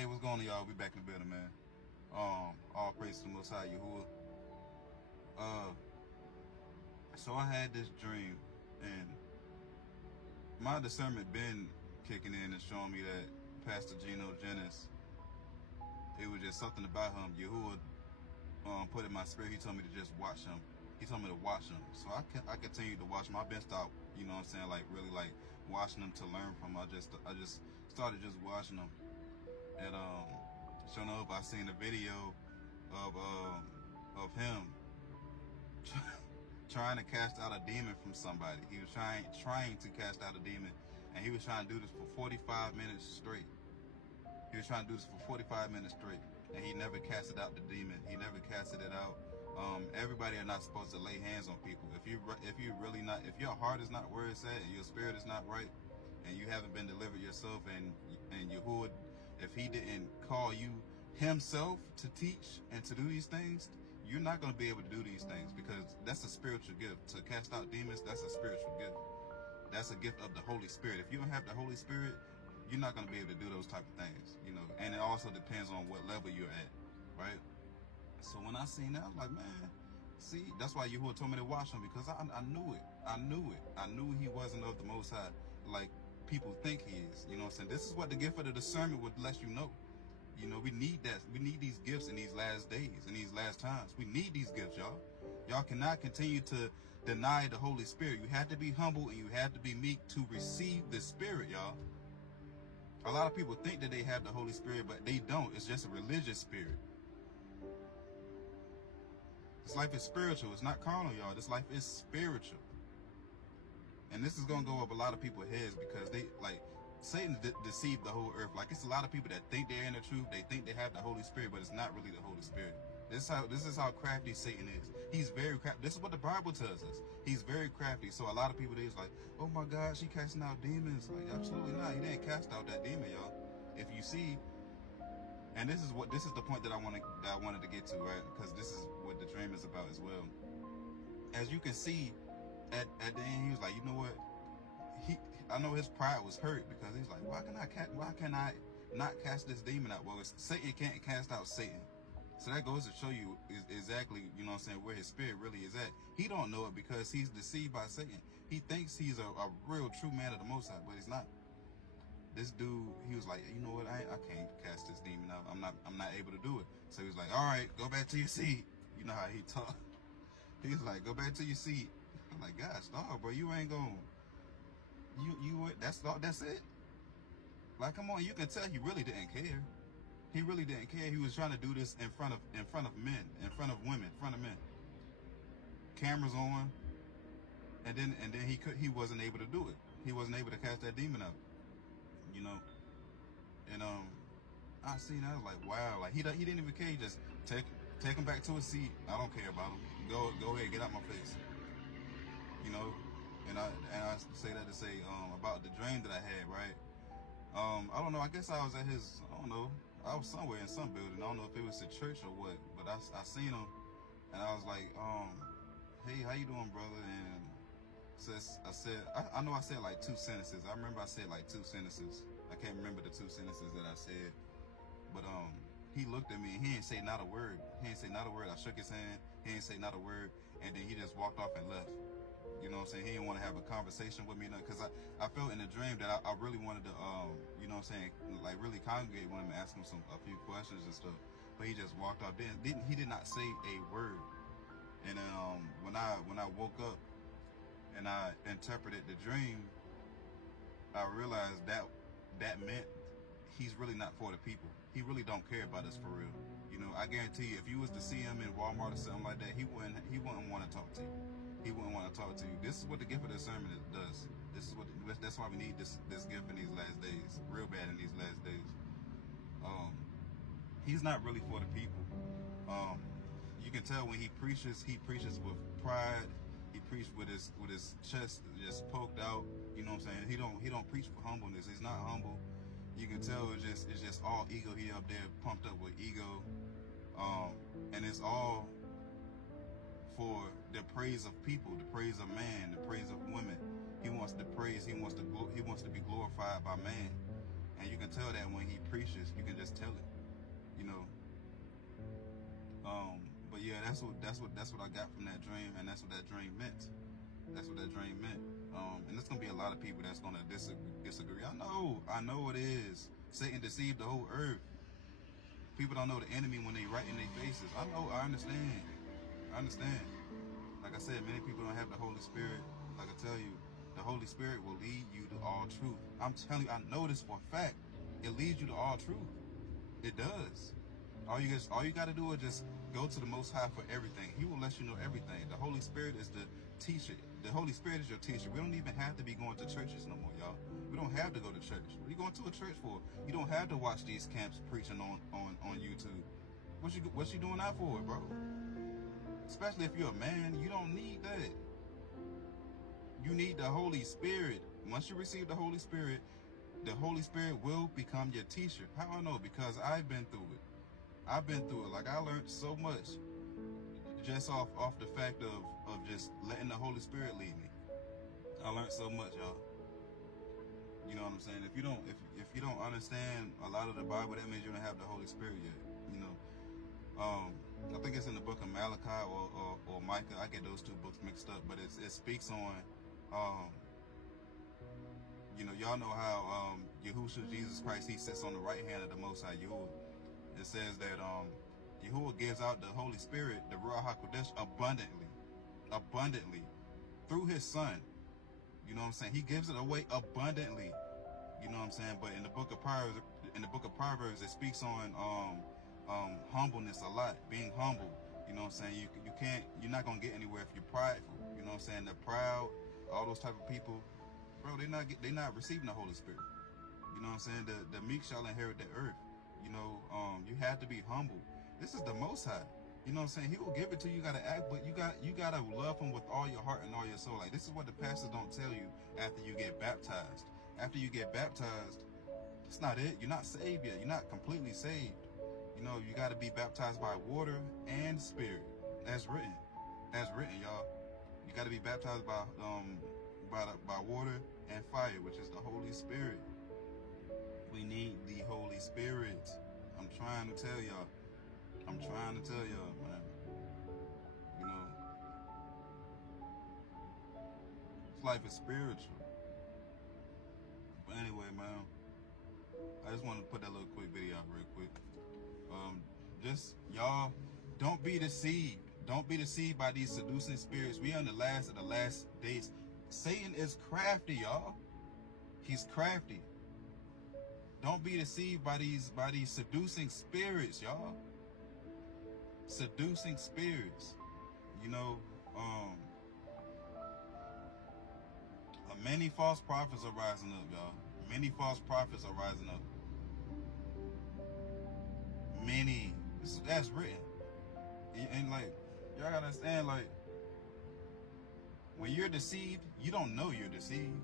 Hey, what's going on, y'all? We back in the building, man. All praise to the Most High Yahuwah. So I had this dream, and my discernment been kicking in and showing me that Pastor Gino, Jennings, it was just something about him. Yahuwah put in my spirit. He told me to just watch him. He told me to watch him. So I continued to watch him. I've been stopped, you know what I'm saying, like really like watching him to learn from. I just started just watching him. And sure enough, I seen a video of him trying to cast out a demon from somebody. He was trying to cast out a demon, and he was trying to do this for 45 minutes straight. He was trying to do this for 45 minutes straight, and he never casted out the demon. He never casted it out. Everybody are not supposed to lay hands on people. If your heart is not where it's at, and your spirit is not right, and you haven't been delivered yourself, and Yahuwah, if he didn't call you himself to teach and to do these things, you're not going to be able to do these things, because that's a spiritual gift. To cast out demons, that's a spiritual gift. That's a gift of the Holy Spirit. If you don't have the Holy Spirit, you're not going to be able to do those type of things, you know. And it also depends on what level you're at, right? So when I seen that, I was like, man, see, that's why Yahuwah told me to watch him, because I knew it. I knew he wasn't of the Most High, like people think he is. You know what I'm saying? This is what the gift of the discernment would let you know. You know, we need that. We need these gifts in these last days, in these last times. We need these gifts, y'all. Y'all cannot continue to deny the Holy Spirit. You have to be humble and you have to be meek to receive the Spirit, y'all. A lot of people think that they have the Holy Spirit, but they don't. It's just a religious spirit. This life is spiritual. It's not carnal, y'all. This life is spiritual. And this is going to go up a lot of people's heads, because they, like, Satan deceived the whole earth. Like, it's a lot of people that think they're in the truth. They think they have the Holy Spirit, but it's not really the Holy Spirit. This is how crafty Satan is. He's very crafty. This is what the Bible tells us. He's very crafty. So a lot of people, they's like, oh my God, she casting out demons. Like, absolutely not. He didn't cast out that demon, y'all. If you see, and this is the point that I wanted to get to, right? Because this is what the dream is about as well. As you can see, at the end, he was like, you know what? I know his pride was hurt, because he's like, why can I not cast this demon out? Well, Satan can't cast out Satan. So that goes to show you exactly, you know what I'm saying, where his spirit really is at. He don't know it, because he's deceived by Satan. He thinks he's a real true man of the Most High, but he's not. This dude, he was like, you know what, I can't cast this demon out. I'm not able to do it. So he was like, all right, go back to your seat. You know how he talk. He's like, go back to your seat. I'm like, gosh, dog, bro, you ain't going. That's it. Like, come on, you can tell he really didn't care. He really didn't care. He was trying to do this in front of men, in front of women, in front of men. Cameras on, and then he wasn't able to do it. He wasn't able to cast that demon out. You know, and I seen that, I was like, wow, like he didn't even care. He just take him back to his seat. I don't care about him. Go ahead, get out my face. You know, and I say that to say about the dream that I had, right? I don't know. I guess I was at his. I don't know. I was somewhere in some building. I don't know if it was a church or what, but I seen him, and I was like, hey, how you doing, brother? And I know I said like 2 sentences. I remember I said like 2 sentences. I can't remember the 2 sentences that I said, but he looked at me and he didn't say not a word. He didn't say not a word. I shook his hand. He didn't say not a word, and then he just walked off and left. You know what I'm saying? He didn't want to have a conversation with me, because I felt in the dream that I really wanted to, you know what I'm saying, like really congregate with him and ask him a few questions and stuff. But he just walked off. He did not say a word. And when I woke up and I interpreted the dream, I realized that meant he's really not for the people. He really don't care about us for real. You know, I guarantee you, if you was to see him in Walmart or something like that, he wouldn't want to talk to you. He wouldn't want to talk to you. This is what the gift of discernment does. That's why we need this gift in these last days, real bad in these last days. He's not really for the people. You can tell when he preaches with pride. He preached with his chest just poked out. You know what I'm saying? He don't preach for humbleness. He's not humble. You can tell it's just all ego. He up there pumped up with ego, and it's all for the praise of people, the praise of man, the praise of women. He wants to praise. He wants to be glorified by man. And you can tell that when he preaches, you can just tell it, you know. But yeah, that's what I got from that dream, and that's what that dream meant. That's what that dream meant. And there's gonna be a lot of people that's gonna disagree. I know it is. Satan deceived the whole earth. People don't know the enemy when they right in their faces. I know, I understand. Like I said, many people don't have the Holy Spirit. Like I tell you, the Holy Spirit will lead you to all truth. I'm telling you, I know this for a fact. It leads you to all truth. It does. All you got to do is just go to the Most High for everything. He will let you know everything. The Holy Spirit is the teacher. The Holy Spirit is your teacher. We don't even have to be going to churches no more, y'all. We don't have to go to church. What are you going to a church for? You don't have to watch these camps preaching on YouTube. What you doing that for, bro? Especially if you're a man, you don't need that. You need the Holy Spirit. Once you receive the Holy Spirit will become your teacher. How I know? Because I've been through it. Like, I learned so much just off the fact of just letting the Holy Spirit lead me. I learned so much, y'all. You know what I'm saying? If you don't understand a lot of the Bible, that means you don't have the Holy Spirit yet. You know, I think it's in the book of Malachi or Micah. I get those two books mixed up, but it speaks on, you know, y'all know how Yahushua Jesus Christ, he sits on the right hand of the Most High Yahuwah. It says that Yahuwah gives out the Holy Spirit, the Ruach HaKodesh, abundantly through his Son. You know what I'm saying? He gives it away abundantly. You know what I'm saying? But in the book of Proverbs, it speaks on humbleness a lot, being humble. You know what I'm saying? You're not gonna get anywhere if you're prideful. You know what I'm saying? The proud, all those type of people, bro, they're not receiving the Holy Spirit. You know what I'm saying? The meek shall inherit the earth. You know, you have to be humble. This is the Most High. You know what I'm saying? He will give it to you. You gotta act, but you gotta love him with all your heart and all your soul. Like, this is what the pastors don't tell you after you get baptized. After you get baptized, it's not it. You're not saved yet. You're not completely saved. You know, you gotta be baptized by water and spirit. That's written. Y'all. You gotta be baptized by water and fire, which is the Holy Spirit. We need the Holy Spirit. I'm trying to tell y'all, man. You know, this life is spiritual. But anyway, man, I just wanted to put that little quick video out real quick. Just, y'all, don't be deceived. Don't be deceived by these seducing spirits. We are in the last of the last days. Satan is crafty, y'all. He's crafty. Don't be deceived by these seducing spirits, y'all. Seducing spirits. You know, many false prophets are rising up, y'all. Many false prophets are rising up. Many. That's written. And like, y'all gotta understand, like, when you're deceived, you don't know you're deceived.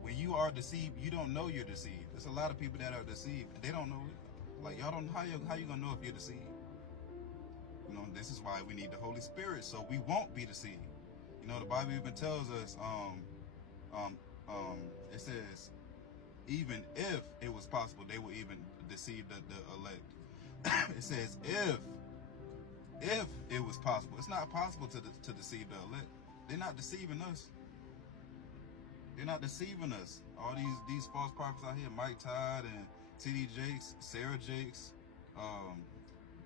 When you are deceived, you don't know you're deceived. There's a lot of people that are deceived, and they don't know it. Like, y'all don't, how you gonna know if you're deceived? You know, this is why we need the Holy Spirit, so we won't be deceived. You know, the Bible even tells us, it says, even if it was possible, they would even deceive the elect. It says, if it was possible. It's not possible to deceive the elect. They're not deceiving us. They're not deceiving us. All these false prophets out here, Mike Todd and T.D. Jakes, Sarah Jakes,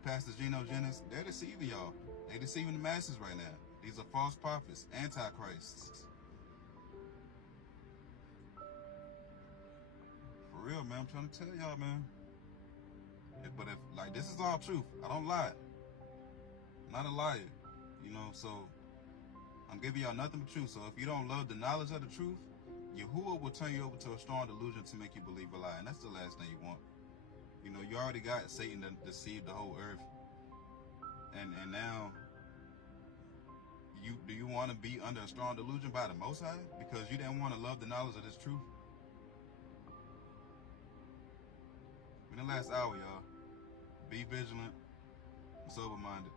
Pastor Gino, Jennings, they're deceiving y'all. They're deceiving the masses right now. These are false prophets, antichrists. For real, man, I'm trying to tell y'all, man. But if, like, this is all truth. I don't lie. I'm not a liar. You know, so I'm giving y'all nothing but truth. So if you don't love the knowledge of the truth, Yahuwah will turn you over to a strong delusion to make you believe a lie. And that's the last thing you want. You know, you already got Satan to deceive the whole earth. And now, do you want to be under a strong delusion by the Most High? Because you didn't want to love the knowledge of this truth? In the last hour, y'all, be vigilant and sober-minded.